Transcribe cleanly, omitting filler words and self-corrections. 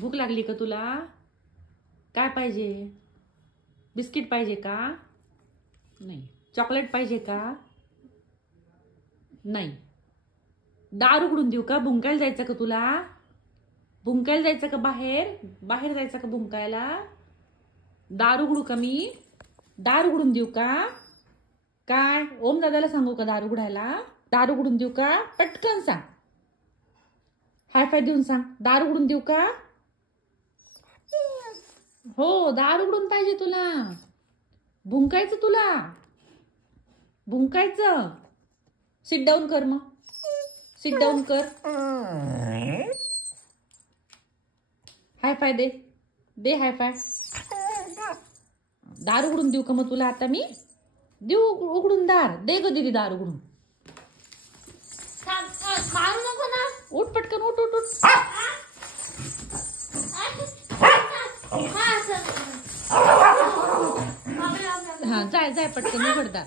भूक लागली का तुला? काय पाहिजे? बिस्किट पाहिजे का? नाही. चॉकलेट पाहिजे का? नाही. दार उघडून देऊ का? भुंकायला जायचं का तुला? भुंकायला जायचं का बाहेर? बाहेर जायचं का भुंकायला? दार उघडू का मी? दार उघडून देऊ का? काय? ओम दादाला सांगू का दार उघडायला? दार उघडून देऊ का? पटकन सांग. हाय फाय देऊन सांग. दार उघडून देऊ का? हो, दार उघडून पाहिजे तुला. भुंकायचं तुला. भुंकायचं. सिट डाऊन कर मग. सिट डाऊन कर. हाय फाय दे. दे हाय फाय. दार उघडून देऊ का मग तुला आता मी? देऊ उघडून दार. दे ग दीदी दार उघडून. मारू नको ना. उठ पटकन उठ उठ उठ. हा जाय जाय पटकन उघड दार.